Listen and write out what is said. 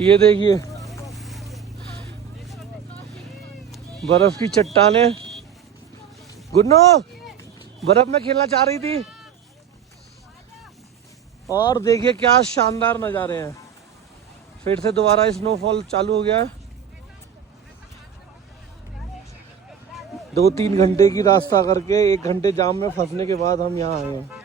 ये देखिए बर्फ की चट्टानें। गुन्नू बर्फ में खेलना चाह रही थी। और देखिए क्या शानदार नज़ारे हैं। फिर से दोबारा स्नोफॉल चालू हो गया है। 2-3 घंटे की रास्ता करके 1 घंटे जाम में फंसने के बाद हम यहाँ आए हैं।